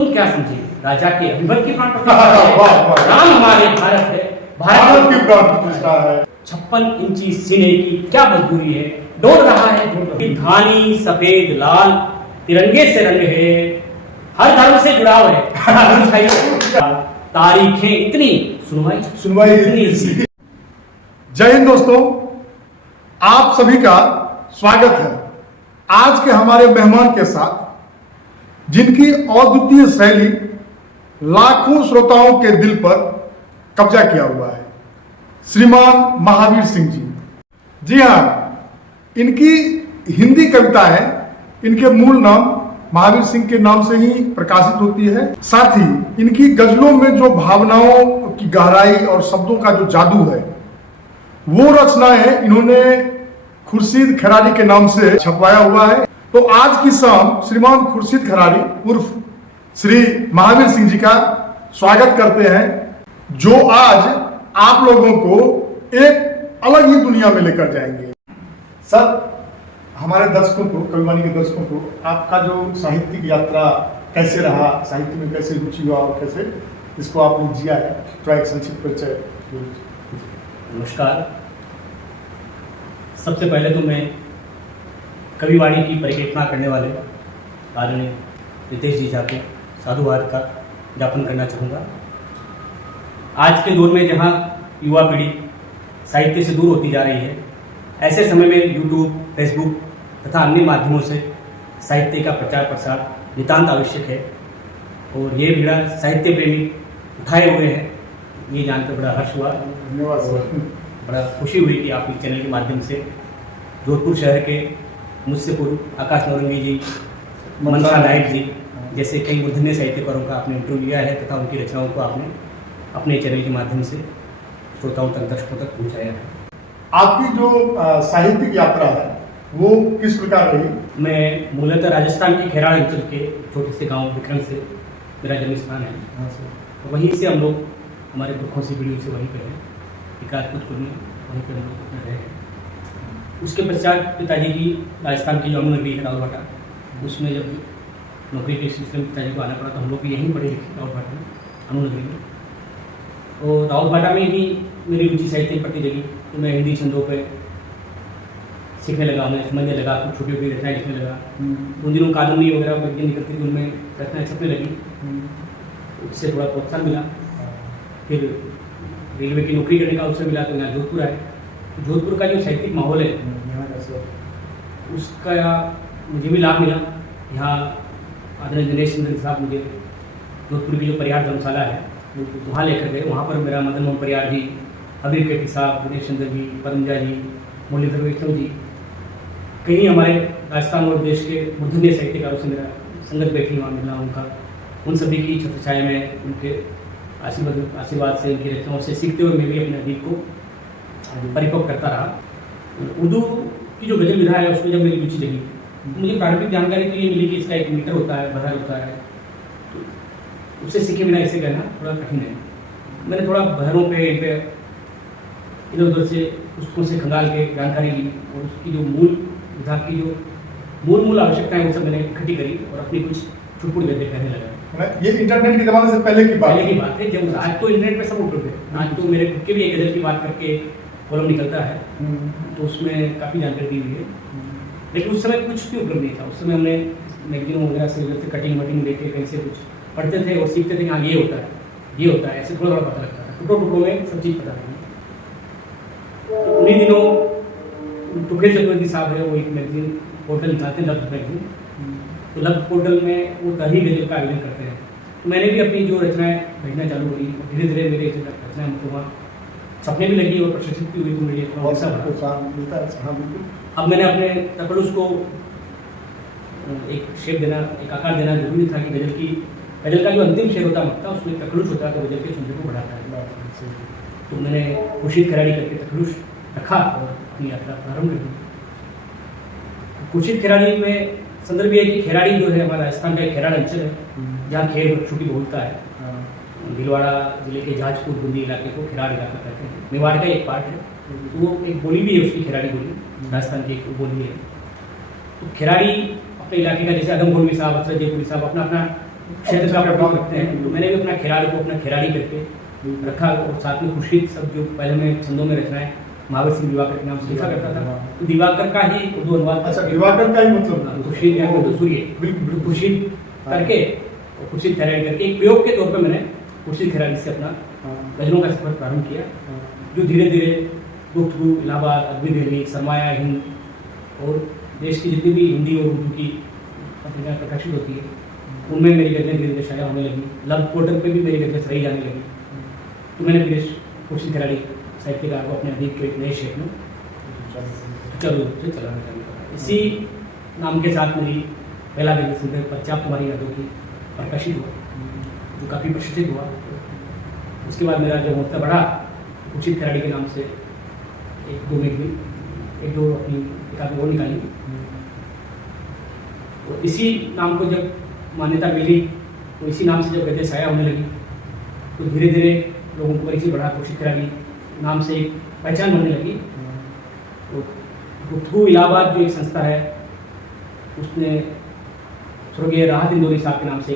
तुम क्या समझे राजा के अभिमत की प्राण प्रतिष्ठा है। राम हमारे भारत है, भारत की प्राण प्रतिष्ठा है। 56 इंची सीने की क्या मजबूरी है, डोल रहा है धानी सफेद लाल तिरंगे से रंग है, हर धर्म से जुड़ाव है। तारीखें इतनी सुनवाई इतनी। जय हिंद दोस्तों, आप सभी का स्वागत है आज के हमारे मेहमान के साथ, जिनकी अद्वितीय शैली लाखों श्रोताओं के दिल पर कब्जा किया हुआ है, श्रीमान महावीर सिंह जी। जी हाँ, इनकी हिंदी कविता है, इनके मूल नाम महावीर सिंह के नाम से ही प्रकाशित होती है। साथ ही इनकी गजलों में जो भावनाओं की गहराई और शब्दों का जो जादू है, वो रचनाएं इन्होंने खुर्शीद खरारी के नाम से छपवाया हुआ है। तो आज की शाम श्रीमान खुर्शीद खरारी उर्फ श्री महावीर सिंह जी का स्वागत करते हैं, जो आज आप लोगों को एक अलग ही दुनिया में लेकर जाएंगे। सर, हमारे दर्शकों को, कविवाणी के दर्शकों को आपका जो साहित्यिक यात्रा कैसे रहा, साहित्य में कैसे रुचि हुआ और कैसे इसको आपने जिया है, थोड़ा एक संक्षिप्त परिचय। नमस्कार। सबसे पहले तो मैं कविवाणी की परिकल्पना करने वाले आदरणीय रितेश जी को साधुवाद का ज्ञापन करना चाहूँगा। आज के दौर में जहाँ युवा पीढ़ी साहित्य से दूर होती जा रही है, ऐसे समय में यूट्यूब, फेसबुक तथा अन्य माध्यमों से साहित्य का प्रचार प्रसार नितांत आवश्यक है और ये भीड़ा साहित्य प्रेमी उठाए हुए हैं, ये जानकर बड़ा हर्ष हुआ। धन्यवाद सर। बड़ा खुशी हुई कि आप इस चैनल के माध्यम से जोधपुर शहर के मुझसे पूर्व आकाश नौरंगी जी, मनसा नायक जी जैसे कई उद्यमी साहित्यकारों का आपने इंटरव्यू लिया है तथा उनकी रचनाओं को आपने अपने चैनल के माध्यम से श्रोताओं तक, दर्शकों तक पहुँचाया है। आपकी जो साहित्यिक यात्रा है वो किस प्रकार रही? मैं मूलतः राजस्थान के खेराड़ अंचल के छोटे से गांव विक्रम से मेरा जन्म स्थान है। तो वहीं से हम लोग हमारे पुरखों से पीढ़ियों से वहीं पर हैं, विकासपुर में वहीं पर हम लोग रहे हैं। उसके पश्चात पिताजी की राजस्थान की जो अमनगरी है रावलभाटा, उसमें जब नौकरी के सिलसिले में पिताजी को आना पड़ा तो हम लोग भी यहीं पढ़े लिखे रावलभाटा में, अमनगरी में। और रावलभाटा में ही मेरी रुचि साहित्य प्रति जगी, तो मैं हिंदी छंदों पर सीखने लगा, उन्हें समझने लगा, कुछ छोटी छोटी रचनाएँ लिखने लगा। उन दिनों कानूनी वगैरह जो निकलती थी उनमें रचनाएँ छपने लगी, उससे थोड़ा प्रोत्साहन मिला। फिर रेलवे की नौकरी करने का अवसर मिला तो यहाँ जोधपुर आए। जोधपुर का जो साहित्यिक माहौल है उसका मुझे भी लाभ मिला। यहाँ आदरणीय दिनेश चंद्र साहब मुझे जोधपुर की जो परिहार धर्मशाला है वहाँ लेकर गए। वहाँ पर मेरा मदन मोहन परिहार जी, अबीर केटी साहब, दिनेश चंद्र जी, परमजा जी, मुरलीधर वैष्णव जी, कई हमारे राजस्थान और देश के मूर्धन्य साहित्यकारों से मेरा संगत बैठी, वहाँ मिलना उनका, उन सभी की छत्र छाया में उनके आशीर्वाद से, उनकी रचनाओं से सीखते हुए मैं भी अपने अदीब को परिपक्व करता रहा। उर्दू की जो गजल विधा है उसमें जब मेरी रुचि जगी, मुझे प्रारंभिक जानकारी तो ये मिली कि इसका एक मीटर होता है, बहर होता है, तो उससे सीखे बिना इसे कहना थोड़ा कठिन है। मैंने थोड़ा बहरों पे इधर उधर से पुस्तकों से खंगाल के जानकारी ली और उसकी जो मूल विधा की जो मूल आवश्यकताएं वो सब मैंने इकट्ठी करी और अपनी कुछ छुटपुट गद्य कहने लगा। ये इंटरनेट के जमाने से पहले की बात है। जब आज तो इंटरनेट पे सब उपलब्ध है, आज तो मेरे खुद के भी एक गजल की बात करके कॉलम निकलता है, तो उसमें काफ़ी जानकारी दी हुई है। लेकिन उस समय कुछ भी उपलब्ध नहीं था। उस समय हमने मैगजीनों वगैरह से कटिंग वटिंग देख के कहीं से कुछ पढ़ते थे और सीखते थे कि हाँ ये होता है, ये होता है, ऐसे थोड़ा थोड़ा पता लगता था, टुकड़ों में सब चीज़ पता नहीं। तो उन्हीं दिनों टुकड़े चक्रवर्ती साहब है, वो एक मैगजीन पोर्टल निकालते हैं, लफ्ज मैगजीन, तो लफ्ज पोर्टल में वो तही गजल का आयोजन करते हैं। तो मैंने भी अपनी जो रचनाएँ भेजना चालू करी, धीरे धीरे मेरे रचनाएँ हमको वहाँ छपने भी लगी और प्रशिक्षित भी हुई, तो मेरे मिलता है। अब मैंने अपने तकल्लुस को एक शेप देना, एक आकार देना जरूरी था कि गजल का जो अंतिम शेर होता है उसमें तकल्लुस होता है तो गजल के सुंदर को बढ़ाता है। तो मैंने खुर्शीद खरारी करके तकल्लुस रखा और अपनी यात्रा प्रारंभ कर दी। खुर्शीद खरारी में संदर्भ ये है कि खेराड़ी जो है हमारा राजस्थान का एक खेराड़ अंचल है, जहाँ खेर वृक्षों की बहुलता है। भीलवाड़ा जिले के जहाजपुर बूंदी इलाके को खेराड़ इलाका कहते हैं, मेवाड़ का एक पार्ट है। तो वो एक बोली भी है उसकी, खेराड़ी बोली, राजस्थान की एक बोली है। तो खेराड़ी अपने इलाके का, जैसे अदम गोलवी साहब, अफसर जयपुरी साहब अपना अपना क्षेत्र का प्रभाव रखते हैं। तो मैंने भी अपना खिलाड़ी को अपना खिलाड़ी करके रखा और साथ में खुर्शीद सब जो पहले मैं छंदों में रचनाएं महावीर सिंह दिवाकर के नाम से लिखा करता था, तो दिवाकर का ही उर्दू अनुवाद। अच्छा, दिवाकर का ही मतलब खुर्शीद या तो सूर्य, बिल्कुल खुर्शीद करके और खुर्शीद खिलाड़ी करके एक प्रयोग के तौर पर मैंने खुर्शीद खिलाड़ी से अपना गजलों का सफर प्रारंभ किया, जो धीरे धीरे गुफ्तगू, इलाहाबाद, अदबी दिल्ली, सरमाया हिंद और देश की जितनी भी हिंदी और उर्दू की पत्रिकाएं प्रकाशित होती है उनमें मेरी गज़लें धीरे धीरे शाया होने लगी। लव पोर्टल पे भी मेरी गज़लें सही जाने लगी। तो मैंने फिर खुर्शीद खिलाड़ी साहित्यकार को अपने अदीब के एक नए शेप में चलो से चलाना चालू करा। इसी नाम के साथ मेरी पहला गज़ल संग्रह पर्याप्त तुम्हारी यादों की प्रकाशित हुआ, जो काफ़ी प्रशिक्षित हुआ। उसके बाद मेरा जो हौसला बढ़ा, खुर्शीद खिलाड़ी के नाम से एक दो अपनी किताबें और निकाली। तो इसी नाम को जब मान्यता मिली, तो इसी नाम से जब गज़लें शाया होने लगी, तो धीरे धीरे लोगों को परिचय बढ़ा। खुर्शीद खिलाड़ी नाम से एक पहचान बनने लगी। तो गुफ्तगू इलाहाबाद जो एक संस्था है, उसने स्वर्गीय राहत इंदौरी साहब के नाम से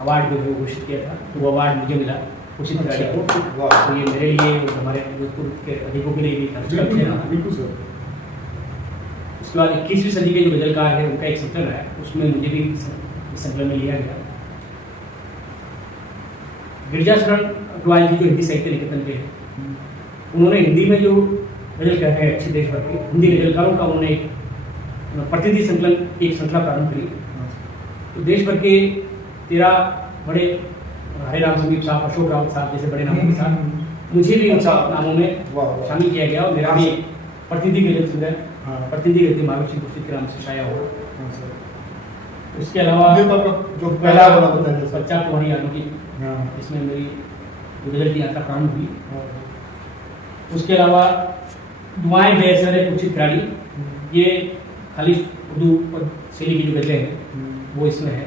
अवार्ड जो है वो घोषित किया था। तो वो अवार्ड मुझे मिला खुर्शीद खिलाड़ी को। तो ये मेरे लिए और हमारे जोधपुर के अधिकों के लिए भी बिल्कुल सर। उसके बाद 21वीं सदी के जो गजलकार है उनका एक संकलन है, उसमें मुझे भी इस संकलन में लिया गया। गिरिजाशरण अग्रवाल जी जो हिंदी साहित्य निकेतन के हैं, उन्होंने हिंदी में जो गजल कहे हैं अच्छे देश भर के हिंदी गजलकारों का उन्होंने एक प्रतिनिधि संकलन की एक श्रृंखला प्रारंभ करी। तो देश भर के 13 बड़े हरे राम संदीप साहब, अशोक रावत साहब जैसे बड़े नामों के साथ मुझे भी उन नामों में शामिल किया गया और मेरा भी प्रतिनिधि गजल संग्रह प्रतिनिधि गद्य महावीर सिंह खुर्शीद के नाम से शाया हुआ। उसके अलावा जो पहला वाला बताया पर्याप्त तुम्हारी यादों की, इसमें मेरी गजल की यात्रा प्रारंभ हुई। उसके अलावा दुआएं बेअसर खुर्शीद खिलाड़ी, ये खाली उर्दू शैली की जो गजलें हैं वो इसमें है।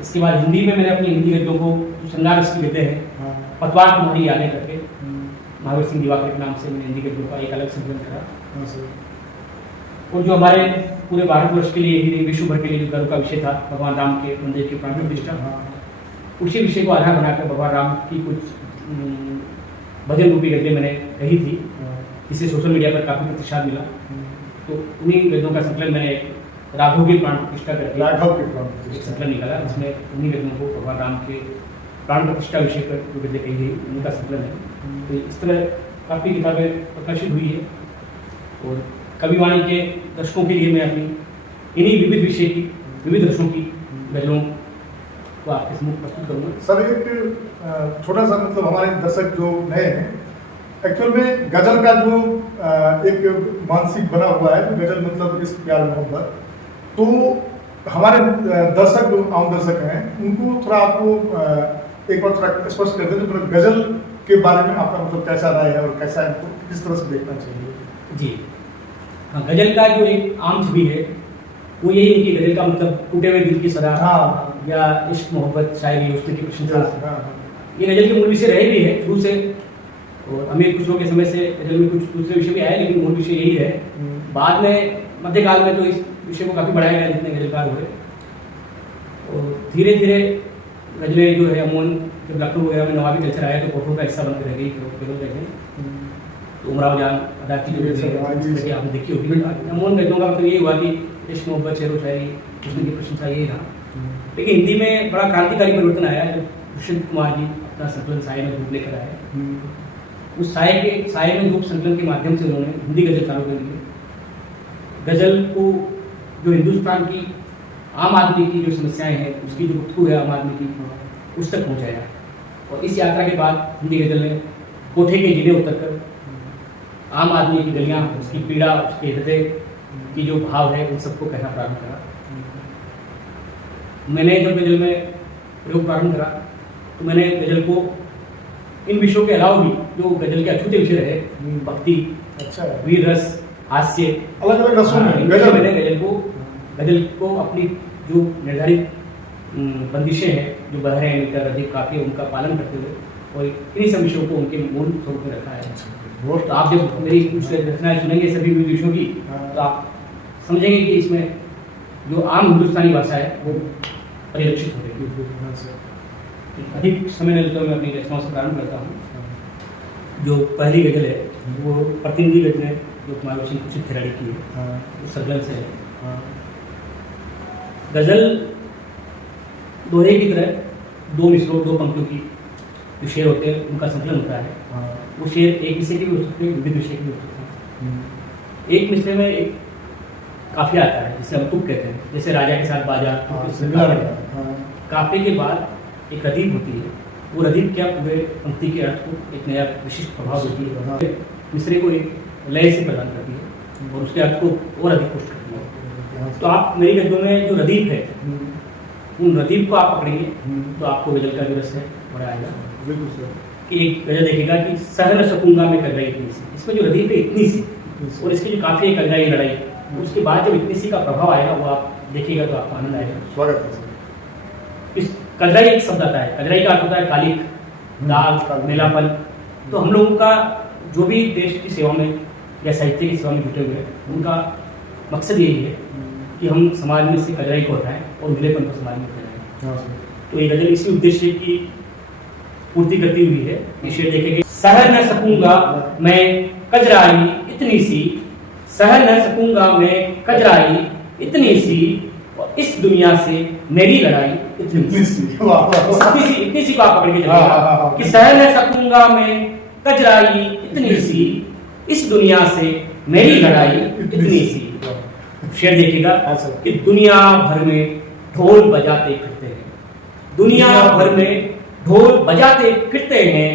इसके बाद हिंदी में मैंने अपनी हिंदी गद्यों को श्रृंगार की गद्य है पतवार तुम्हारी यादें करके महावीर सिंह दिवाकर के नाम से मैंने हिंदी गद्यों का एक अलग संकलन करा। और जो हमारे पूरे भारतवर्ष के लिए ही विश्व भर के लिए जो गर्व का विषय था, भगवान राम के मंदिर की प्राण प्रतिष्ठा, उसी विषय को आधार बनाकर भगवान राम की कुछ भजन रूपी गद्य मैंने कही थी, जिससे सोशल मीडिया पर काफ़ी प्रतिसाद मिला। तो उन्हीं गद्यों का संकलन मैंने राघव की प्राण प्रतिष्ठा करके एक संकलन निकाला, जिसमें उन्हीं गद्यों को भगवान राम के प्राण प्रतिष्ठा विषय पर जो गद्य कही गई उनका संकलन है। तो इस तरह काफ़ी किताबें प्रकाशित हुई है और कविवाणी के दर्शकों के लिए मैं अपनी इन्हीं विविध विषय की विविध रसों की गजलों को आपके सम्मुख प्रस्तुत करूँगा। सर एक छोटा सा मतलब हमारे दर्शक जो नए हैं, एक्चुअल में गजल का जो एक मानसिक बना हुआ है, तो गजल मतलब इश्क प्यार मोहब्बत, तो हमारे दर्शक जो आम दर्शक हैं उनको थोड़ा आपको एक बार थोड़ा स्पष्ट कर दें, तो गजल के बारे में आपका मतलब कैसा राय है और कैसा है, तो किस तरह से देखना चाहिए। जी हाँ, गजल का जो एक आम छवि है वो यही है कि गजल का मतलब टूटे हुए दिल की सदा या इश्क मोहब्बत शायरी उसमें की प्रशंसा, ये गजल के मूल विषय रहे भी है शुरू से। और अमीर खुसरो के समय से गजल में कुछ दूसरे विषय भी आए, लेकिन मूल विषय यही है। बाद में मध्यकाल में तो इस विषय को काफ़ी बढ़ाया गया जितने गजलकार हुए, और धीरे धीरे गजलें जो है अमूमन जब लखनऊ वगैरह में नवाबी कल्चर आया तो कोठों का हिस्सा बनकर रह गई गजल। तो उमराव जान अदा की जो गजल आपने देखी होगी, अमूमन गजलों का मतलब ये हुआ कि इश्क मोहब्बत शेर व शायरी उसमें की प्रशंसा यही रहा। लेकिन हिंदी में बड़ा क्रांतिकारी परिवर्तन आया जब खुर्शीद कुमार जी अपना संकलन साये में धूप लेकर आए। उस साये में धूप संकलन के माध्यम से उन्होंने हिंदी गजल चालू कर दी। गजल को जो हिंदुस्तान की आम आदमी की जो समस्याएं हैं, उसकी जो गुफ्तगू है आम आदमी की, उस तक पहुँचाया। और इस यात्रा के बाद हिंदी गजल ने कोठे के जिले उतर कर आम आदमी की गलियाँ, उसकी पीड़ा, उसके हृदय की जो भाव है, उन सबको कहना प्रारंभ करा। मैंने जब गजल में प्रयोग प्रारंभ करा तो मैंने गजल को इन विषयों के अलावा भी जो गजल के अछूते विषय रहे, भक्ति, वीर रस, हास्य, अलग अलग रसों में मैंने गजल को अपनी जो निर्धारित बंदिशें हैं, जो बहरें हैं, मीटर, अधिक, काफी, उनका पालन करते हुए और इन्हीं सब विषयों को उनके मूल स्वरूप में रखा है। तो आप जब मेरी कुछ रचनाएं सुनेंगे सभी विषयों की, तो आप समझेंगे कि इसमें जो आम हिंदुस्तानी भाषा है वो परिलक्षित हो रही है। अधिक समय न लेते हुए मैं अपनी रचनाओं से प्रारंभ करता हूँ। जो पहली गजल है वो प्रतिनिधि गजल है, जो कुमार सिंह कुचित खिलाड़ी की है, वो सगलन से है। गजल दोहे की तरह दो मिसरों, दो पंक्तियों की जो शेर होते हैं उनका संकलन होता है। वो शेर एक विषय के भी हो सकते हैं, विविध विषय के भी हो सकते हैं। एक मिसरे में एक काफिया आता है जिसे हम तुक कहते हैं, जैसे राजा के साथ बाजा। काफिये के बाद एक रदीफ होती है, वो रदीफ क्या पूरे पंक्ति के अर्थ को एक नया विशिष्ट प्रभाव देती है, मिसरे को एक लय से प्रदान करती है और उसके अर्थ को और अधिक पुष्ट करती है। तो आप मेरी गजलों में जो रदीफ है, उन रदीफ को आप पकड़ेंगे तो आपको गजल का जो रस है बड़ा आएगा। कि एक गजल देखेगा कि सह न सकूंगा मैं कजराई इतनी सी, इसमें जो रदीफ है इतनी सी, और इसकी जो काफी कजराई लड़ाई, उसके बाद जब इतनी सी का प्रभाव आएगा वो आप देखिएगा तो आपको आनंद आएगा। स्वागत है सर। इस कजराई एक शब्द आता है, कजराई का अर्थ होता है कालिक, दाग, मेलापन। तो हम लोगों का जो भी देश की सेवा में या साहित्य की सेवा में जुटे हुए हैं, उनका मकसद यही है कि हम समाज में से कजराई को हटाएं और उजलेपन को समाज में फैलाएं। तो ये गजल इसी उद्देश्य की पूर्ति करती हुई है। ये शेर देखेंगे, सह न सकूंगा मैं कजराई इतनी सी, सह न सकूंगा मैं कजराई इतनी सी, और इस दुनिया से मेरी लड़ाई इतनी सी। इतनी सी को आप पकड़ के चलिएगा कि सह न सकूंगा मैं कजराई इतनी सी, इस दुनिया से मेरी लड़ाई इतनी सी। शेर देखिएगा कि दुनिया भर में ढोल बजाते फिरते हैं, दुनिया भर में ढोल बजाते फिरते हैं,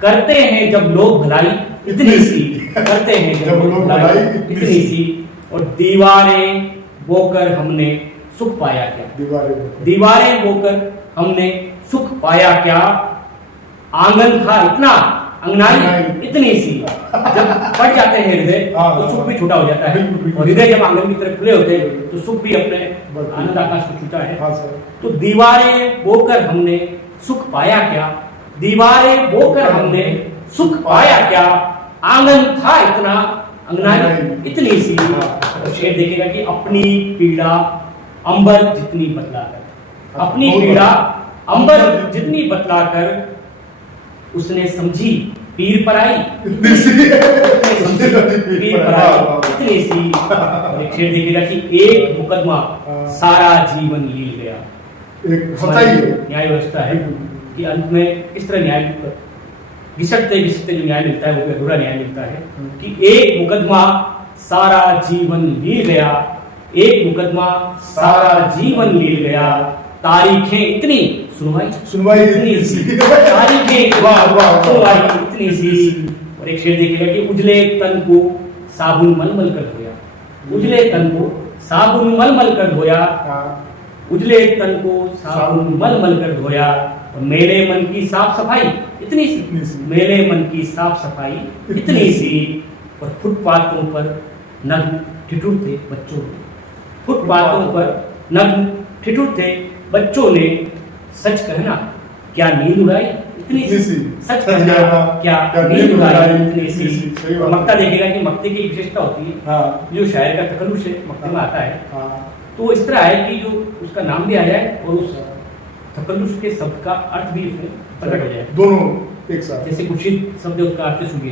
करते हैं जब लोग भलाई इतनी सी, करते हैं जब लोग भलाई इतनी सी, और दीवारें बोकर हमने सुख पाया क्या, दीवारें बोकर हमने सुख पाया क्या, आंगन था इतना अंगनाई इतनी सी। जब बढ़ जाते हैं हृदय तो सुख भी छोटा हो जाता है, और हृदय जब आंगन की तरफ खुले होते हैं तो सुख भी अपने आनंद आकाश को छूता है। तो दीवारें बोकर हमने सुख पाया क्या, दीवारें बोकर हमने सुख पाया क्या, आंगन था इतना अंगनाई इतनी सी। तो शेर देखेगा कि अपनी पीड़ा अंबर जितनी बतलाकर, अपनी पीड़ा अंबर जितनी बतलाकर उसने समझी पीर पराई इतनी सी, पीर पराई इतनी सी। और एक शेर देखिएगा कि एक मुकदमा सारा जीवन लील गया। एक न्याय व्यवस्था है कि अंत में किस तरह न्याय घिसटते घिसटते जो न्याय मिलता है वो अधूरा न्याय मिलता है। कि एक मुकदमा सारा जीवन लील गया, एक मुकदमा सारा जीवन लील गया, तारीखें इतनी सुनवाई इतनी सी, तारीखें सुनवाई इतनी सी। और एक शेर देखिएगा कि उजले तन को साबुन मलमल कर धोया, उजले तन को साबुन मलमल कर धोया, उजले तन को साबुन मलमल कर धोया, और मेरे मन की साफ सफाई इतनी सी, मेरे मन की साफ सफाई इतनी सी। और फुटपाथों पर नग्न ठिठुरते बच्चों ने, फुटपाथों पर नग्न ठिठुरते बच्चों ने, सच कहना क्या नींद उड़ाई इतनी सी, सच कहना क्या नींद उड़ाई इतनी सी। मक्ता देखेगा कि मक्ते की विशेषता होती है, जो शायर का तकल्लुश है मक्ते में आता है, तो इस तरह है कि जो उसका नाम भी आ जाए और उस तकल्लुश के शब्द का अर्थ भी उसमें प्रकट हो जाए, दोनों एक साथ। जैसे खुर्शीद शब्द है उसका अर्थ है सूर्य,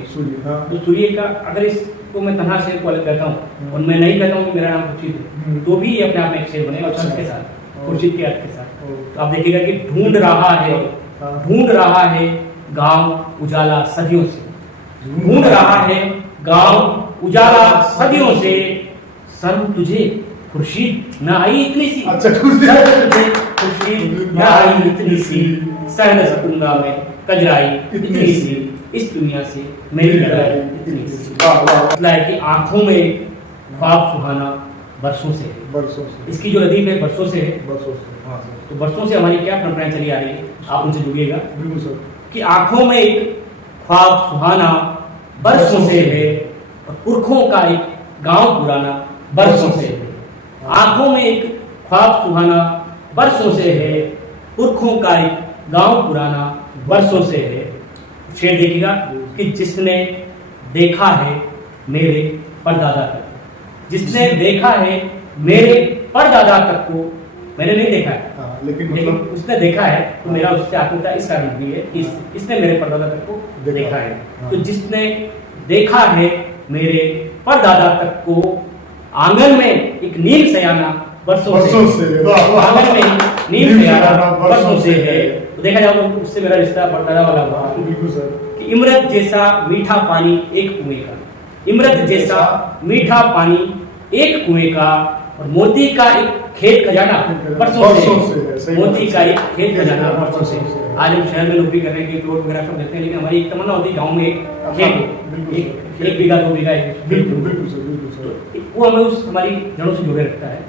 तो सूर्य का अगर इसको मैं तन्हा शेर को अलग कहता हूँ और मैं नहीं कहता हूँ कि मेरा नाम खुर्शीद है, तो भी ये अपने आप में एक शेर बनेगा अर्थ के साथ, खुर्शीद के अर्थ के साथ। तो आप देखिएगा कि ढूंढ रहा है गांव उजाला सदियों से, ढूंढ रहा है गांव उजाला सदियों से, शर्म तुझे खुर्शीद न आई इतनी सी, खुर्शीद न आई इतनी सी, सह न सकूंगा मैं कजराई इतनी सी, इस दुनिया से मेरी लड़ाई इतनी सी। मतलब है कि आंखों में ख्वाब सुहाना बरसों से है, इसकी जो रदीफ है बरसों से है। तो बरसों से हमारी क्या परंपराएं चली आ रही है, आप उनसे जुड़िएगा। कि आंखों में एक ख्वाब सुहाना बरसों से है, और पुरखों का एक गांव पुराना बरसों से है। आंखों में एक ख्वाब सुहाना बरसों से है, पुरखों का एक गांव पुराना बरसों से है। शेर देखिएगा कि जिसने देखा है मेरे परदादा तक, जिसने देखा है मेरे परदादा तक को, मैंने नहीं देखा है, लेकिन लेकिन मतलब उसने देखा है, तो मेरा उससे आत्मीयता इस कारण भी है कि इसने मेरे परदादा तक को देखा है। तो जिसने देखा है मेरे परदादा तक को आंगन में एक नील सयाना बरसों से आंगन में नील सयाना बरसों से है। तो देखा जाए तो उससे मेरा रिश्ता परदादा वाला हुआ। बिल्कुल सर। कि इमरत जैसा मीठा पानी एक कुएं का, इमरत जैसा मीठा पानी एक कुएं का, और मोती का एक खेत खजाना बरसों से, मोती का एक खेत खजाना बरसों से। आज हम शहर में नौकरी कर रहे हैं कि प्लॉट वगैरह सब देखते हैं, लेकिन हमारी एक तमन्ना होती है गांव में एक खेत, एक बीघा 2 बीघा, बिल्कुल सर। वो हमें उस हमारी जड़ों से जोड़े रखता है।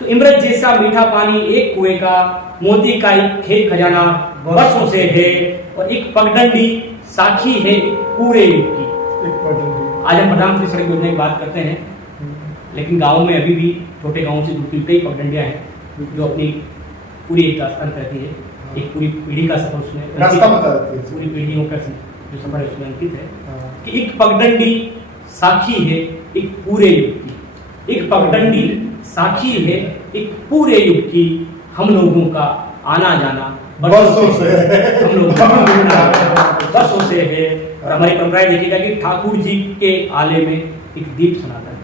तो इमरत जैसा मीठा पानी एक कुएं का, मोती का एक खेत खजाना बरसों से है, और एक पगडंडी साखी है पूरे युग की। आज हम प्रधानमंत्री सड़क योजना की बात करते हैं, लेकिन गांव में अभी भी छोटे गांवों से जुड़ती कई पगडंडियां हैं जो अपनी पूरी एक दास्तान कहती है, एक पूरी पीढ़ी का सफर उसमें पूरी पीढ़ियों का जो सफर उसमें अंकित है कि एक पगडंडी साखी है एक पूरे युग की, एक पगडंडी साखी है एक पूरे युग की, हम लोगों का आना जाना बरसों से, हम लोगों का आना जाना बरसों से है। और हमारी परंपराएं देखिएगा कि ठाकुर जी के आले में एक दीप सनातन,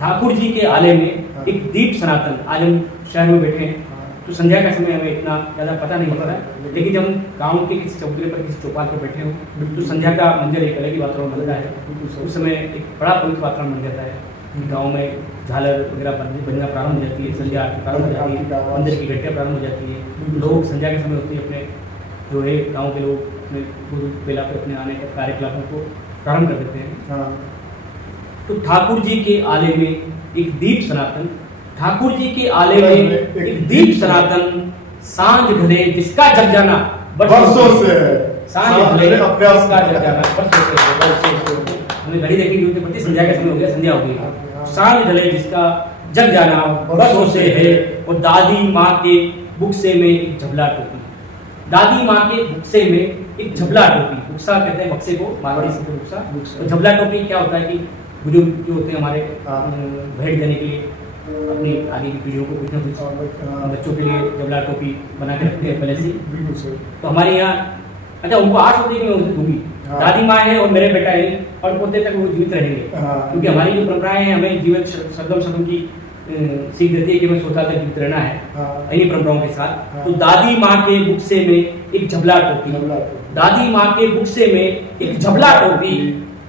ठाकुर जी के आले में एक दीप सनातन। आज हम शहर में बैठे हैं तो संध्या का समय हमें इतना ज़्यादा पता नहीं होता है, लेकिन जब हम गांव के किसी चौकीरे पर किसी चौपाल पर बैठे हो तो संध्या का मंजर एक अलग ही वातावरण बनता है। उस समय एक बड़ा पवित्र वातावरण बन जाता है। गांव में झालर वगैरह बनना प्रारंभ हो जाती है, संध्या आरती प्रारंभ हो जाती है, मंदिर की घंटियाँ प्रारंभ हो जाती है। लोग संध्या के समय होते हैं अपने जो है गाँव के लोग अपने गुरु बेला पर अपने आने के कार्यकलापों को प्रारंभ कर देते हैं। तो ठाकुर जी के आले में एक दीप सनातन, ठाकुर जी के आले में एक दीप सनातन, सांझ ढले जिसका जग जाना बरसों से, सांझ ढले जिसका जग जाना बरसों से। हमें घड़ी देखने की जरूरत पड़ती, संध्या का समय हो गया, संध्या हो गई। सांझ ढले जिसका जग जाना बरसों से है, और दादी माँ के बुक्से में एक झबला टोपी, दादी माँ के बुक्से में एक झबला टोपी, बुक्सा कहते हैं बक्से को, मारवाड़ी से बुक्सा। तो झबला टोपी क्या होता है कि बुजुर्ग जो होते हैं हमारे भेंट देने के लिए अपनी आगे की पीढ़ियों को कुछ ना कुछ बच्चों के लिए झबला टोपी बना के रखते हैं पहले से। तो हमारे यहाँ अच्छा उनको आश होती है कि मैं उनसे दूंगी, दादी माँ है और मेरे बेटा है और पोते तक वो जीवित रहेंगे, क्योंकि हमारी जो परंपराएं हैं हमें जीवन सदम की सीख देती है कि हमें सोता तक जीवित रहना है इन्हीं परंपराओं के साथ। तो दादी माँ के बुक्से में एक झबला टोपी, दादी माँ के बुक्से में एक झबला टोपी,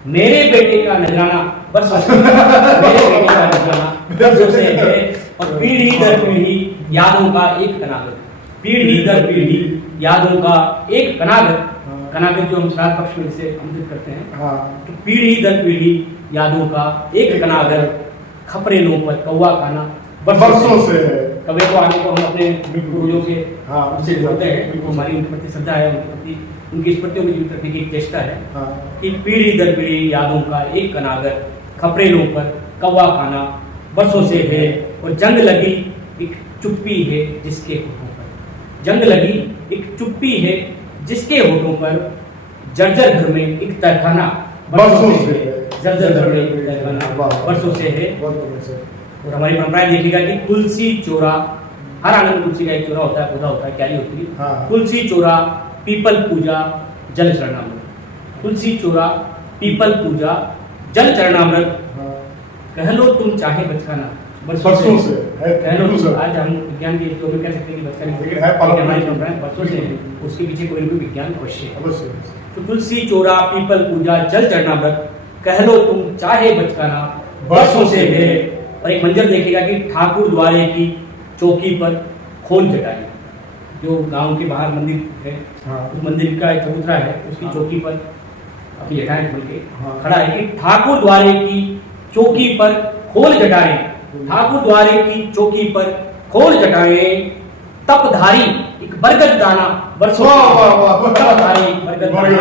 मेरे बेटे का नजराना बरसों से, मेरे बेटे का नजराना बरसों से है, और पीढ़ी दर पीढ़ी यादों का एक कनागत, पीढ़ी दर पीढ़ी यादों का एक कनागत, कनागत जो हम श्राद्ध पक्ष में इसे अंकित करते हैं। तो पीढ़ी दर पीढ़ी यादों का एक कनागत, खपरेलों पर कौवा खाना बरसों से है। कौवे को आने को हम अपने पूर्वजों के उससे जोड़ते हैं, हमारी उनके प्रति श्रद्धा है, उनके प्रति उनकी स्मृतियों को जीवित रखने की एक चेष्टा है कि पीढ़ी दर पीढ़ी यादों का एक कनागत, खपरेलों पर कौवा खाना बरसों से है, और जंग लगी एक चुप्पी है जिसके होठों पर, जंग लगी एक चुप्पी है जिसके होठों पर, जर्जर घर में एक तहखाना बरसों से है, जर्जर घर में एक तहखाना बरसों से है। और हमारी परंपराएं देखिएगा कि तुलसी चोरा, हर आंगन में तुलसी का एक चोरा होता है, पौधा होता है, क्यारी होती है। तुलसी चोरा, पीपल पूजा, जल चरणामृत, तुलसी चोरा, पीपल पूजा, जल चरणामृत, कह लो तुम चाहे बचकाना बरसों से, कह लो तुम। आज हम विज्ञान के जो कह सकते हैं कि बचकाना हमारी परंपराएं बरसों से है, उसके पीछे कोई ना कोई विज्ञान अवश्य है। तो तुलसी चोरा, पीपल पूजा, जल चरणामृत, कह लो तुम चाहे बचकाना बरसों से है। और एक मंजर देखिएगा कि ठाकुर द्वारे की चौकी पर खोल जटाई, जो गांव के बाहर मंदिर है, उस मंदिर का एक चबूतरा है, उसकी चौकी पर अपनी जटाएं खोल के खड़ा है कि ठाकुर द्वारे की चौकी पर खोल जटाएं, ठाकुर द्वारे की चौकी पर खोल जटाएं, तपधारी एक बरगद दाना बरसों से, तपधारी बरगद दाना,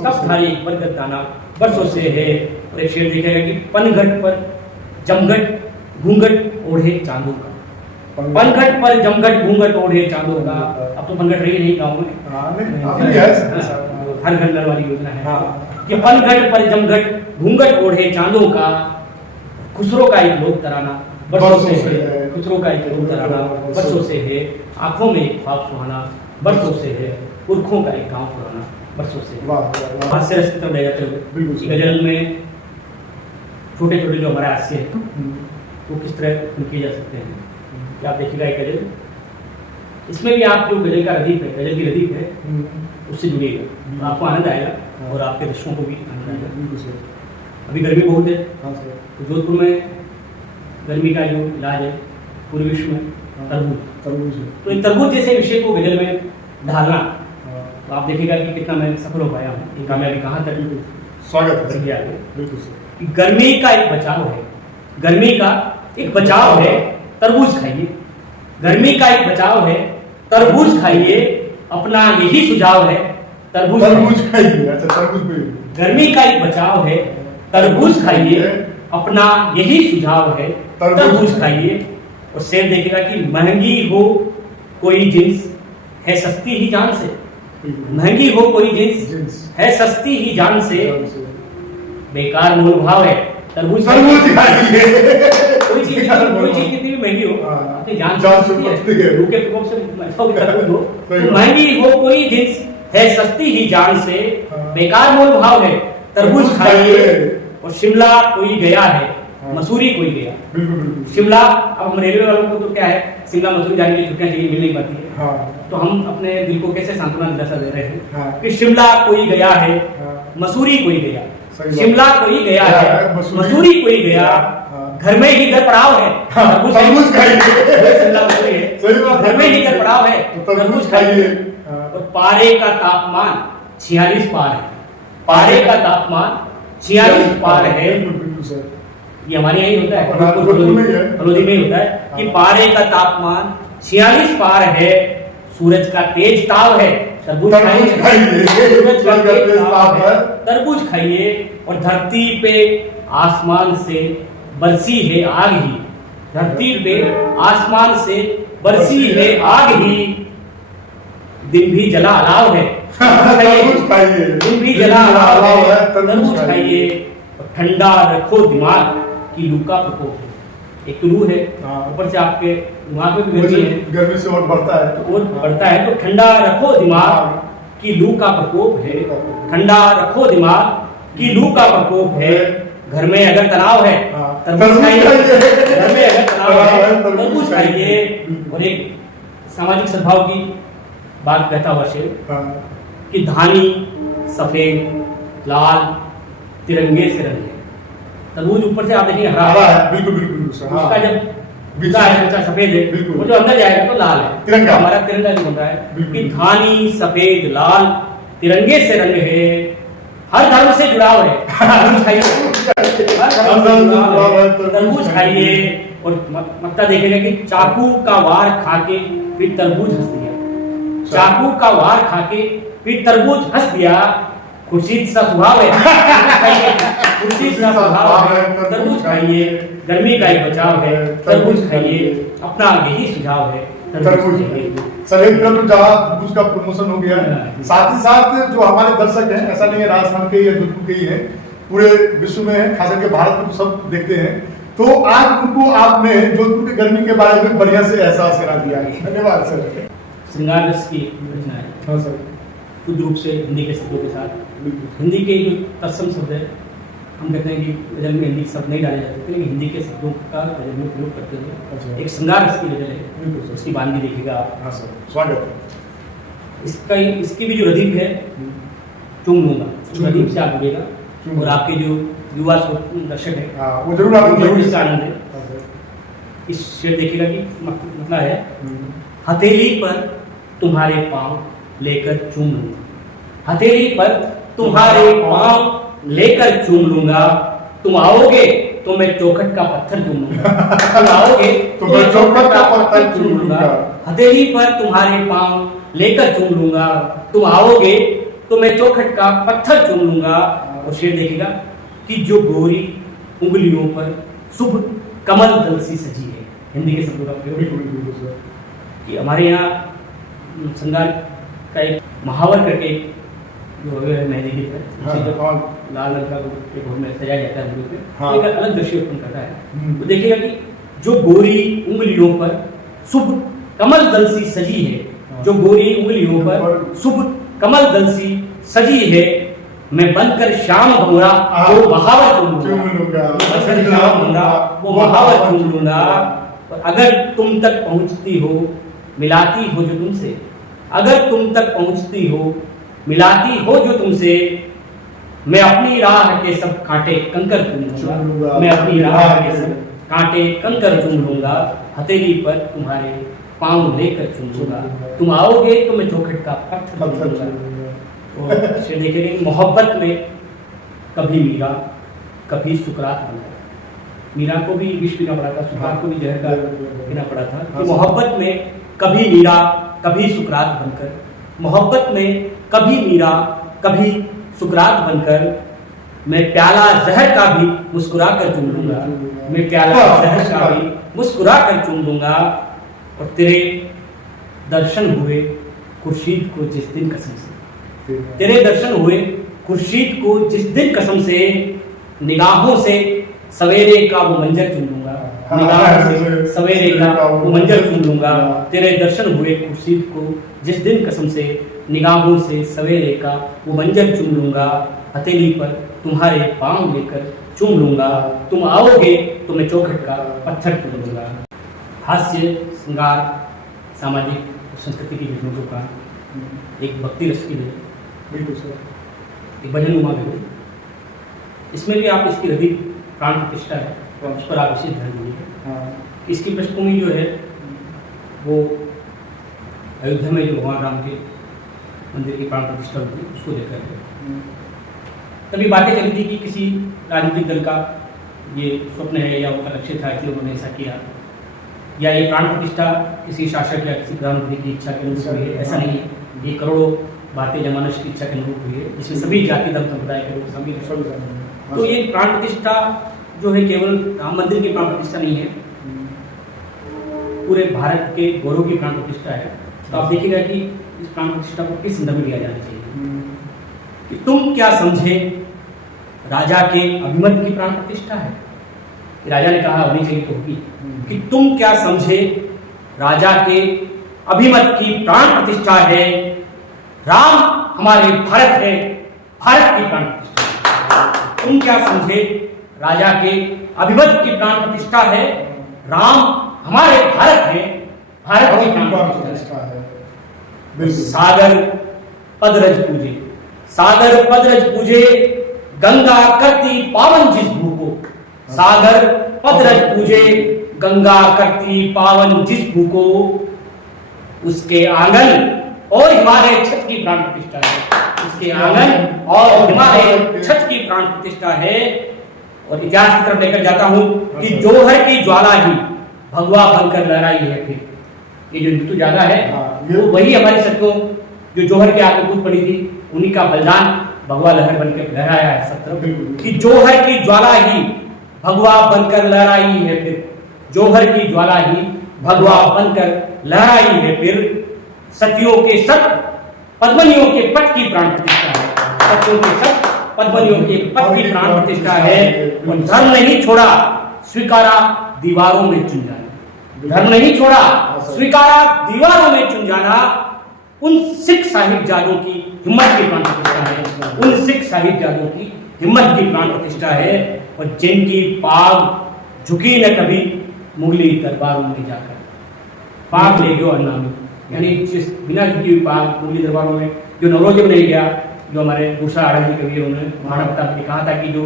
तपधारी बरगद दाना बरसों से है। और एक शेर दिखेगा कि पनघट पर जमघट घूंघट ओढ़े चांदों का, पनघट पर जमघट घूंघट ओढ़े चांदों का। अब तो पनघट रही नहीं गाँव में, हर घर नल वाली योजना है कि पनघट पर जमघट घूंघट ओढ़े चांदों का, खुसरो का एक लोक तराना बरसों से है, खुचरों का एक रूप तराना बरसों से है, आंखों में एक ख्वाब सुहाना बरसों से है, पुरखों का एक गाँव पुराना बरसों से। हास्य रस की तरफ ले जाते हुए गजल में छोटे छोटे जो हमारे हास्य हैं वो किस तरह किए जा सकते हैं, कि आप देखिएगा एक गजल, इसमें भी आप जो गजल का रदीफ है, गजल की रदीफ है, उससे जुड़िएगा तो आपको आनंद आएगा और आपके दर्शकों को भी आनंद आएगा। अभी गर्मी बहुत है, तो जोधपुर में गर्मी का जो इलाज है पूरे विश्व में तरबूज, तो इन तरबूज जैसे विषय को गजल में ढालना, तो आप देखिएगा कि कितना मैं सफल हो पाया हूँ, ये कामयाबी कहाँ तक स्वागत है आगे। गर्मी का एक बचाव है, गर्मी का एक बचाव है, तरबूज खाइए। गर्मी का एक बचाव है, तरबूज खाइए, अपना यही सुझाव है, तरबूज खाइए। अच्छा, तरबूज खाइए। गर्मी का एक बचाव है, तरबूज खाइए, अपना यही सुझाव है, तरबूज खाइए। और शेर देखिएगा कि महंगी हो कोई जिन्स है सस्ती ही जान से, महंगी हो कोई जिन्स है सस्ती ही जान से, बेकार मूल भाव है, तरबूज खाइए। कोई चीज कितनी भी महंगी हो अपनी जान से बचती है, भूख के प्रकोप से तरबूज हो, तो महंगी हो कोई जिन्स है सस्ती ही जान से, बेकार मूल भाव है, तरबूज खाइए। और शिमला कोई गया है, मसूरी कोई गया। शिमला, अब रेलवे वालों को तो क्या है, शिमला मसूरी जाने की छुट्टियां चाहिए, मिल नहीं पाती है, तो हम अपने दिल को कैसे सांत्वना दिलासा दे रहे हैं कि शिमला कोई गया है, मसूरी कोई गया, शिमला कोई गया है, मसूरी कोई गया, घर में ही घर पड़ाव है, तरबूज खाइए। शिमला मसूरी है, घर में ही घर पड़ाव है, तरबूज खाइए। और पारे का तापमान 46 पार है, पारे का तापमान 46 पार है, ये हमारे यही होता है, फलोदी में ही होता है कि पारे का तापमान 46 पार है, सूरज का तेज ताव है, तरबूज खाइए। सूरज का तेज ताव है, तरबूज खाइए। और धरती पे आसमान से बरसी है आग ही, धरती पे आसमान से बरसी है आग ही, दिन भी जला अलाव है, दिन भी जला अलाव है, तरबूज खाइए। और ठंडा रखो दिमाग की लू का प्रकोप है, एक तो लू है, ऊपर से आपके दिमाग में भी गर्मी है, गर्मी से और बढ़ता है, तो ठंडा रखो दिमाग की लू का प्रकोप है, ठंडा रखो दिमाग की लू का प्रकोप है। घर में अगर तनाव है, तरबूज खाइए, घर में अगर तनाव है, तरबूज खाइए। और एक सामाजिक सद्भाव की बात कहता हुआ शेर कि धानी सफेद लाल तिरंगे से रंगे, तरबूज ऊपर से आप देखिए हरा है, बिल्कुल उसका जब बिका है सफेद है, वो जो अंदर जाएगा तो लाल है, तिरंगा, हमारा तिरंगा जो होता है कि धानी सफेद लाल तिरंगे से रंग है, हर धर्म से जुड़ाव है, तरबूज खाइए, तरबूज खाइए। और मक्ता देखेगा कि चाकू का वार खाके फिर तरबूज हंस दिया, चाकू का वार खाके फिर तरबूज हंस दिया, खुर्शीद सा स्वभाव है, खुर्शीद सा स्वभाव है, तरबूज खाइए। गर्मी का एक बचाव है, तरबूज खाइए, अपना यही सुझाव है, तरबूज खाइए। सर, एक तरफ जहाँ तरबूज का प्रमोशन हो गया है, साथ ही साथ जो हमारे दर्शक हैं, ऐसा नहीं है राजस्थान के या जोधपुर के ही है, पूरे विश्व में है, खास करके भारत में तो सब देखते हैं, तो आज उनको आपने जोधपुर की गर्मी के बारे में बढ़िया से एहसास करा दिया है। धन्यवाद सर। श्रृंगार रस की रचना है, हाँ सर, शुद्ध रूप से हिंदी के शब्दों के साथ, हिंदी के जो तत्सम शब्द है, हम कहते हैं कि गजल में हिंदी शब्द नहीं डाले जाते, लेकिन हिंदी के शब्दों का गजल में प्रयोग करते हुए एक श्रृंगार रस की गजल है, उसकी बानगी देखिएगा आप। हाँ सर, स्वागत है। इसकी भी जो रदीफ है, चुम लूंगा, रदीफ से आप जुड़ेगा और आपके जो युवा दर्शक है वो जरूर इसका आनंद है। इस शेर देखिएगा कि मतलब है, हथेली पर तुम्हारे पांव लेकर चूम लूंगा, हथेली पर तुम्हारे पांव लेकर चूम लूंगा, तुम आओगे तो मैं चौखट का पत्थर चूम लूंगा, तुम आओगे तो मैं चौखट का पत्थर चूम लूंगा, हथेली पर तुम्हारे पांव लेकर चूम लूंगा, तुम आओगे तो मैं चौखट का पत्थर चूम लूंगा। और शेर देखिएगा कि जो गोरी उंगलियों पर शुभ कमल दल सी सजी है, हिंदी के शब्दों का प्रयोग कि हमारे यहाँ श्रृंगार का एक महावर करके जो है मेहंदी गीत है, लाल रंग का एक घर में सजाया जाता है, एक अलग दृश्य उत्पन्न करता है। तो देखिएगा कि जो गोरी उंगलियों पर शुभ कमल दल सी सजी है, जो गोरी उंगलियों पर शुभ कमल दल सी सजी है, मैं बनकर श्याम भंवरा वो बहावर चूम लूंगा, श्याम भंवरा वो बहावर चूम लूंगा। और अगर तुम तक पहुंचती हो मिलाती हो जो तुमसे, अगर तुम तक पहुंचती हो मिलाती हो जो तुमसे, मैं अपनी राह के सब कांटे कंकर चूम लूंगा, मैं अपनी राह के सब कांटे कंकर चूम लूंगा, हथेली पर तुम्हारे पांव लेकर चूम लूंगा, तुम आओगे तो मैं चौखट का पत्थर चूम लूंगा। और फिर देखेंगे मोहब्बत में कभी मीरा कभी सुकरात बन गया। मीरा को भी विष पीना पड़ा था, सुकरात को भी जहर का पीना पड़ा था। कि मोहब्बत में कभी मीरा कभी सुकरात बनकर, मोहब्बत में कभी मीरा कभी सुकरात बनकर, मैं प्याला जहर का भी मुस्कुरा कर चूम लूंगा, मैं प्याला जहर का भी मुस्कुरा कर चूम लूंगा। और तेरे दर्शन हुए खुर्शीद को जिस दिन कसम से, तेरे दर्शन हुए खुर्शीद को जिस दिन कसम से, निगाहों से सवेरे का वो मंजर चूम लूंगा, निगाहों से सवेरे का वो मंजर चूम लूंगा। तेरे दर्शन हुए खुर्शीद को जिस दिन कसम से, निगाहों से सवेरे का वो मंजर चूम लूंगा, हथेली पर तुम्हारे पांव लेकर चूम लूंगा, तुम आओगे तो मैं चौखट का पत्थर चूम लूंगा। हास्य श्रृंगार सामाजिक संस्कृति की विषयों का एक भक्ति रस की है, बिल्कुल सर, एक भजन नुमा भी हो, इसमें भी आप इसकी हृदय प्राण प्रतिष्ठा है, उस पर आप विशेष ध्यान दीजिए। इसकी पृष्ठभूमि जो है वो अयोध्या में जो भगवान राम के मंदिर की प्राण प्रतिष्ठा हुई उसको लेकर है। कभी बातें चली थी कि किसी राजनीतिक दल का ये स्वप्न है या उनका लक्ष्य था इसलिए उन्होंने ऐसा किया, या ये प्राण प्रतिष्ठा किसी शासक या किसी प्रधानमंत्री की इच्छा के अनुरूप हुई है, ऐसा नहीं है। ये करोड़ों भारतीय जनमानस की इच्छा के अनुरूप हुई है, जिसमें सभी जाति धर्म समुदाय के लोग सभी। तो ये प्राण प्रतिष्ठा जो है केवल राम मंदिर की प्राण प्रतिष्ठा नहीं है, पूरे भारत के गौरव की प्राण प्रतिष्ठा है। तो आप देखिएगा कि इस प्राण प्रतिष्ठा को किस संदर्भ में लिया जाना चाहिए कि तुम क्या समझे राजा के अभिमत की प्राण प्रतिष्ठा है, कि राजा ने कहा होनी चाहिए तो होगी, कि तुम क्या समझे राजा के अभिमत की प्राण प्रतिष्ठा है, राम हमारे भारत है, भारत की प्राण प्रतिष्ठा है। तुम क्या समझे राजा के अभिमत की प्राण प्रतिष्ठा है, राम हमारे भारत है, भारत की प्राण प्रतिष्ठा है। सागर पदरज पूजे, सागर पदरज पूजे, गंगा करती पावन जिस भू को, सागर पदरज पूजे, गंगा करती पावन जिस भू को, उसके आंगन और हिमालय छत की प्राण प्रतिष्ठा है, उसके आंगन और हिमालय छत की प्राण प्रतिष्ठा है। और इतिहास की तरफ लेकर जाता हूं कि जौहर की ज्वाला ही भगवा बनकर लहराई है। फिर ये जो ऋतु ज्यादा है वो वही हमारी शत्रुओं जो जौहर के आगे कूद पड़ी थी, उन्हीं का बलिदान भगवा लहर बनकर लहराया है सब तरफ, कि जौहर की ज्वाला ही भगवा बनकर लहराई है। फिर जौहर की ज्वाला ही भगवा बनकर लहराई है। फिर सतियों के सत पद्मनियों के पट की प्राण प्रतिष्ठा है, सतियों के सत पद्मनियों के पट की प्राण प्रतिष्ठा है। और धर्म नहीं छोड़ा स्वीकारा दीवारों में चुन जाना, धर्म नहीं छोड़ा स्वीकारा दीवारों में चुन जाना, उन सिख साहिबजादों की हिम्मत की प्राण प्रतिष्ठा है, उन सिख साहिबजादों की हिम्मत की प्राण प्रतिष्ठा है। और जिनकी पाग झुकी न कभी मुगली दरबारों में जाकर, पाग ले गयो अन्नामी, यानी जिस बिना झुकी हुई पाग मुगली दरबारों में, जो नवरोजे में नहीं गया, जो हमारे दूसरा आरंभी कवि उन्होंने महाराणा प्रताप ने कहा था कि जो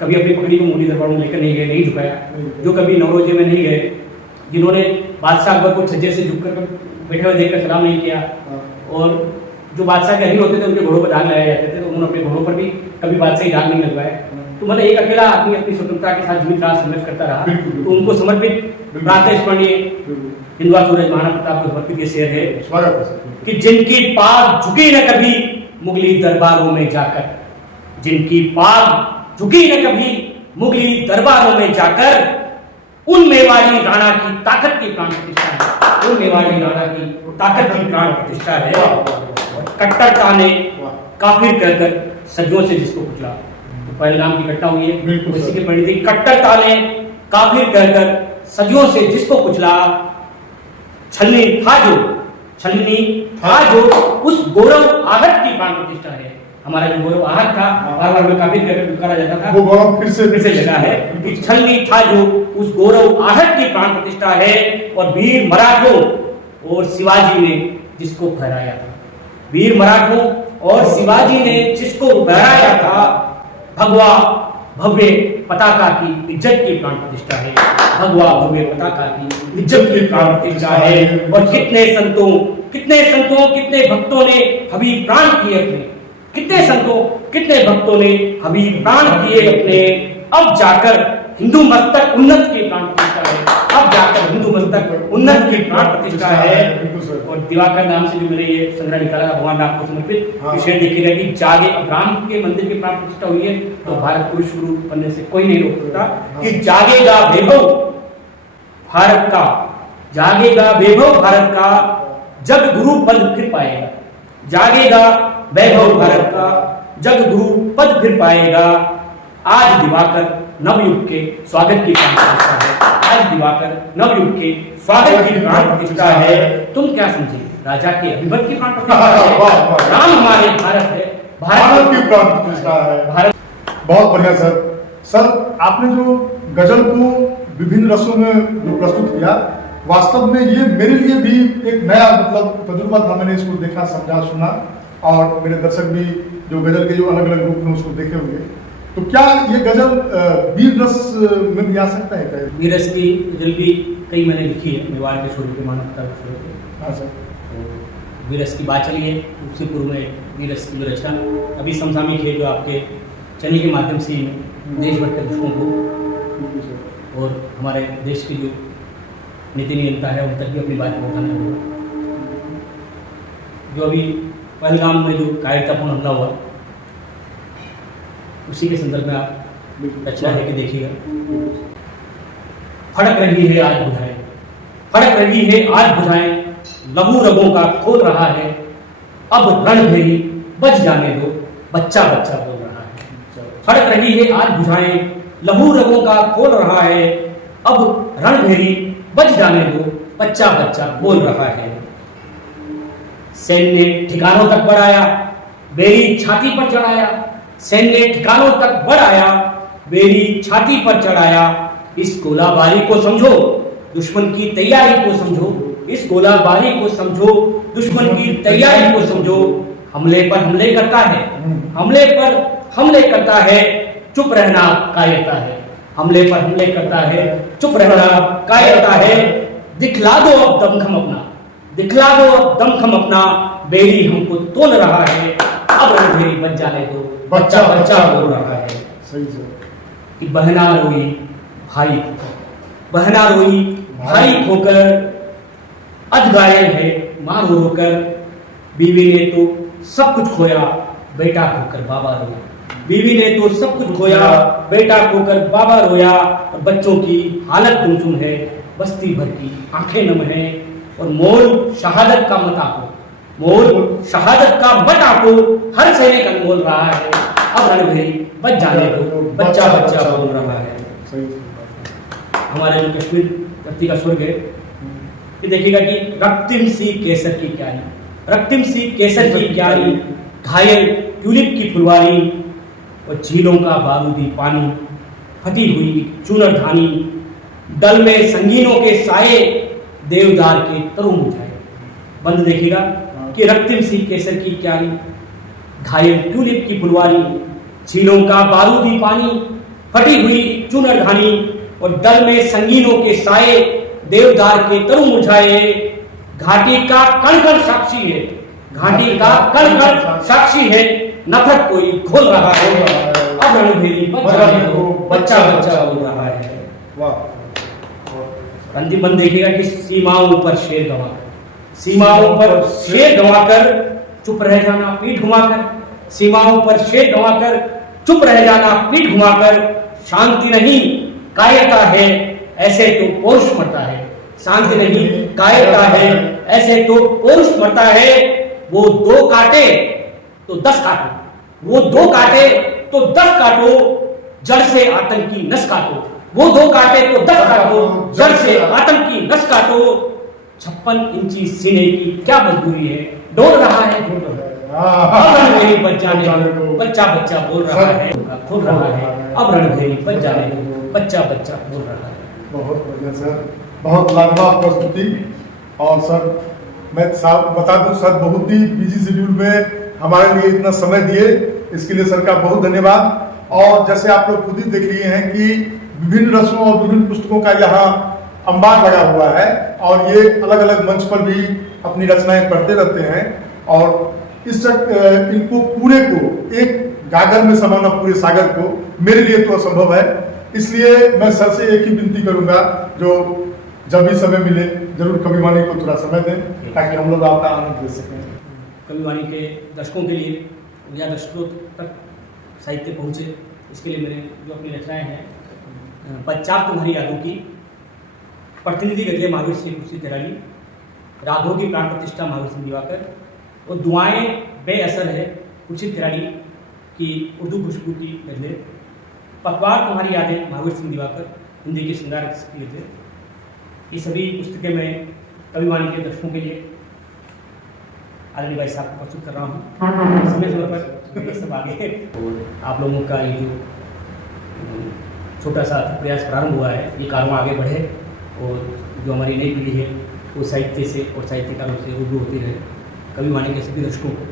कभी अपनी पकड़ी को मुगली दरबारों में लेकर नहीं गए, नहीं झुकाया, जो कभी नवरोजे में नहीं गए, जिन्होंने बादशाह अकबर को छज्जे से झुककर बैठे हुए देखकर सलाम नहीं किया, और जो बादशाह के अधीन होते थे उनके घोड़ों पर दाग लगाए जाते थे, तो उन्होंने अपने घोड़ों पर भी कभी बादशाही दाग नहीं लगवाए। तो मतलब एक अकेला आदमी अपनी स्वतंत्रता के साथ जीवित रहा, संघर्ष करता रहा, तो उनको समर्पित प्रातः स्मरणीय हिंदुआ सूरज महाराणा प्रताप को समर्पित ये शेर है कि जिनकी पाग झुकी न कभी मुगली दरबारों में जाकर, जिनकी पाग झुकी न कभी मुगली दरबारों में जाकर, उन मेवाड़ी राणा की ताकत की प्राण प्रतिष्ठा है, उन मेवाड़ी राणा की ताकत की प्राण प्रतिष्ठा है। कट्टरता ने काफिर कहकर सदियों से जिसको कुचला, तो पहलगाम की घटना हुई है, इसी की परिणति। कट्टरता ने काफिर कहकर सदियों से जिसको कुचला, छलनी था जो उस गौरव आहट की प्राण प्रतिष्ठा है। हमारा जो गौरव आहट था, बार बार में काफी करा जाता था, वो गौरव फिर से जगह है कि छलनी था जो उस गौरव आहट की प्राण प्रतिष्ठा है। और वीर मराठों और शिवाजी ने जिसको फहराया था, वीर मराठों और शिवाजी ने जिसको फहराया था, भगवा भव्य पताका की इज्जत की प्राण प्रतिष्ठा है। भगवा भव्य पताका की इज्जत की प्राण प्रतिष्ठा है। और कितने संतों, कितने भक्तों ने अभी प्राण किए अपने, कितने संतों, कितने भक्तों ने अभी प्राण किए अपने। अब जाकर हिंदू मस्तक उन्नत की प्राण प्रतिष्ठा है, अब जाकर हिंदू मस्तक उन्नत की प्राण प्रतिष्ठा है। और दिवाकर नाम से भी मैंने ये संग्रह निकाला, भगवान राम को समर्पित। विषय देखिएगा कि जागे, अब राम के मंदिर की प्राण प्रतिष्ठा हुई है तो भारत को शुरू बनने से कोई नहीं रोक सकता कि जागेगा वैभव भारत का, जागेगा वैभव भारत का, जग गुरु पद फिर पाएगा। जागेगा वैभव भारत का, जग गुरु पद फिर पाएगा। आज दिवाकर नवयुग के स्वागत की प्राण प्रतिष्ठा है, आज दिवाकर नवयुग के स्वागत की प्राण प्रतिष्ठा है। तुम क्या समझे, राजा के अभिमत की प्राण प्रतिष्ठा है, राम हमारे भारत है, भारत की प्राण प्रतिष्ठा है, भारत। बहुत बढ़िया सर, आपने जो गजल को विभिन्न रसों में जो प्रस्तुत किया, वास्तव में ये मेरे लिए भी एक नया मतलब तजुर्बा था। मैंने इसको देखा, समझा, सुना, और मेरे दर्शक भी जो गजल के जो अलग अलग रूप में उसको देखे होंगे। तो क्या ये गजल वीर रस में भी आ सकता है क्या? वीर रस की गजल भी कई मैंने लिखी है, मेवाड़ के छोड़ के मानवता के छोड़ के। हाँ सर। तो वीर रस की बात चली है, उससे पूर्व में वीर रस की जो रचना अभी समसामयिक है, जो आपके चैनल के माध्यम से देश भर के दर्शकों को और हमारे देश की जो नीति नियंता है उन तक भी अपनी बात पहुँचाना होगा। जो अभी पहलगाम में जो कायरतापूर्ण हमला हुआ, उसी के संदर्भ में आप रचना है कि देखिएगा। फड़क रही है आज बुझाएं, फड़क रही है आज बुझाएं, लहू रगों का खोल रहा है, अब रणभेरी बज जाने दो, बच्चा बच्चा बोल रहा है। फड़क रही है आज बुझाएं, लहू रगों का खोल रहा है, अब रणभेरी बज जाने दो, बच्चा बच्चा बोल रहा है। सैन्य ने ठिकानों तक बढ़ाया, बेरी छाती पर चढ़ाया, सैन्य ने ठिकानों तक बढ़ाया, बेरी छाती पर चढ़ाया। इस गोलाबारी को समझो, दुश्मन की तैयारी को समझो, इस गोलाबारी को समझो, दुश्मन की तैयारी को समझो। हमले पर हमले करता है, हमले पर हमले करता है, चुप रहना कायरता है। हमले पर हमले करता है, चुप रहना कायरता है। दिखला दो अब दमखम अपना, दिखला दो अब दमखम अपना, बेरी हमको तोल रहा है, अब रणभेरी बच जाने दो, बच्चा बच्चा बोल रहा है। सही सर। कि बहना रोई भाई, बहना रोई भाई खोकर, अध घायल है मां रो रोकर। बीवी ने तो सब कुछ खोया, बेटा खोकर बाबा रोया। बीवी ने तो सब कुछ खोया, बेटा खोकर बाबा रोया। और बच्चों की हालत गुमसुम है, बस्ती भर की आंखें नम है। और मोल शहादत का मत आपो, मोल शहादत का मत आपो, हर सैनिक अनमोल रहा है, अब रणभेरी बच जाने दो, बच्चा बच्चा बोल रहा है। हमारे जो कश्मीर धरती का स्वर्ग है, ये देखिएगा कि रक्तिम सी केसर की क्यारी, रक्तिम सी केसर की क्यारी, घायल ट्यूलिप की फुलवारी। और झीलों का बारूदी पानी, फटी हुई चूनर धानी, डल में संगीनों के साए, देवदार के तरु मुझाए। बंद देखिएगा कि रक्तिम सी केसर की क्यारी, घायल ट्यूलिप की फुलवारी, झीलों का बारूदी पानी, फटी हुई चूनर धानी। और डल में संगीनों के साए, देवदार के तरु मुझाए। घाटी का कण कण साक्षी है, घाटी का कण कण साक्षी है, नफरत कोई खोल रहा है, अब रणभेरी बच जाने दो, बच्चा बच्चा बोल रहा है। अंतिम बंद देखिएगा कि सीमाओं पर शेर गंवाकर, सीमाओं पर शेर गंवाकर, चुप रह जाना पीठ घुमाकर। सीमाओं पर शेर गंवाकर, चुप रह जाना पीठ घुमाकर। शांति नहीं कायरता है, ऐसे तो पौरुष मरता है। शांति नहीं कायरता है, ऐसे तो पौरुष मरता है। वो 2 काटे तो 10 काटो, वो 2 काटे तो 10 काटो, जड़ से आतंकी नस काटो, वो 2 काटे तो 10 काटो, जड़ से आतंक की नस काटो, 56 इंची सीने की क्या मजबूरी है, डोल रहा है अब रणभेरी बच जाने दो, बच्चा बच्चा बोल रहा है, खोल रहा है अब रणभेरी बच जाने दो, बच्चा बच्चा बोल रहा है। बहुत बढ़िया सर, बहुत लाजवाब प्रस्तुति। और सर मैं साहब बता दूं, सर बहुत ही बिजी शेड्यूल में हमारे लिए इतना समय दिए, इसके लिए सर का बहुत धन्यवाद। और जैसे आप लोग खुद ही देख लिए हैं कि विभिन्न रचनाओं और विभिन्न पुस्तकों का यहाँ अंबार लगा हुआ है और ये अलग अलग मंच पर भी अपनी रचनाएं पढ़ते रहते हैं। और इस इनको पूरे को एक गागर में समाना पूरे सागर को मेरे लिए तो असंभव है, इसलिए मैं सर से एक ही विनती करूंगा, जो जब भी समय मिले जरूर कवि वाणी को थोड़ा समय दें ताकि हम लोग आपका आनंद ले सकें। कवि वाणी के दर्शकों के लिए या दर्शकों तक साहित्य पहुँचे, इसके लिए मैंने जो अपनी रचनाएं हैं, पश्चात तुम्हारी यादों की, प्रतिनिधि गद्य महावीर सिंह कुर्सी कराली, राघव की प्राण प्रतिष्ठा महावीर सिंह दिवाकर, और दुआएं बेअसर है खुर्शीद कराली की उर्दू खुशबू की गजलें, पतवार तुम्हारी यादें महावीर सिंह दिवाकर हिंदी के श्रृंगार की गजलें, ये सभी पुस्तकें मैं कवि वाणी के दर्शकों के लिए आदरणीय भाई साहब को प्रस्तुत कर रहा हूँ। समय समय पर ये सब आगे और आप लोगों का ये जो छोटा सा प्रयास प्रारंभ हुआ है, ये कारवां आगे बढ़े और जो हमारी नई पीढ़ी है वो साहित्य से और साहित्यकारों से रूबरू होती रहे। कवि वाणी के सभी दर्शकों को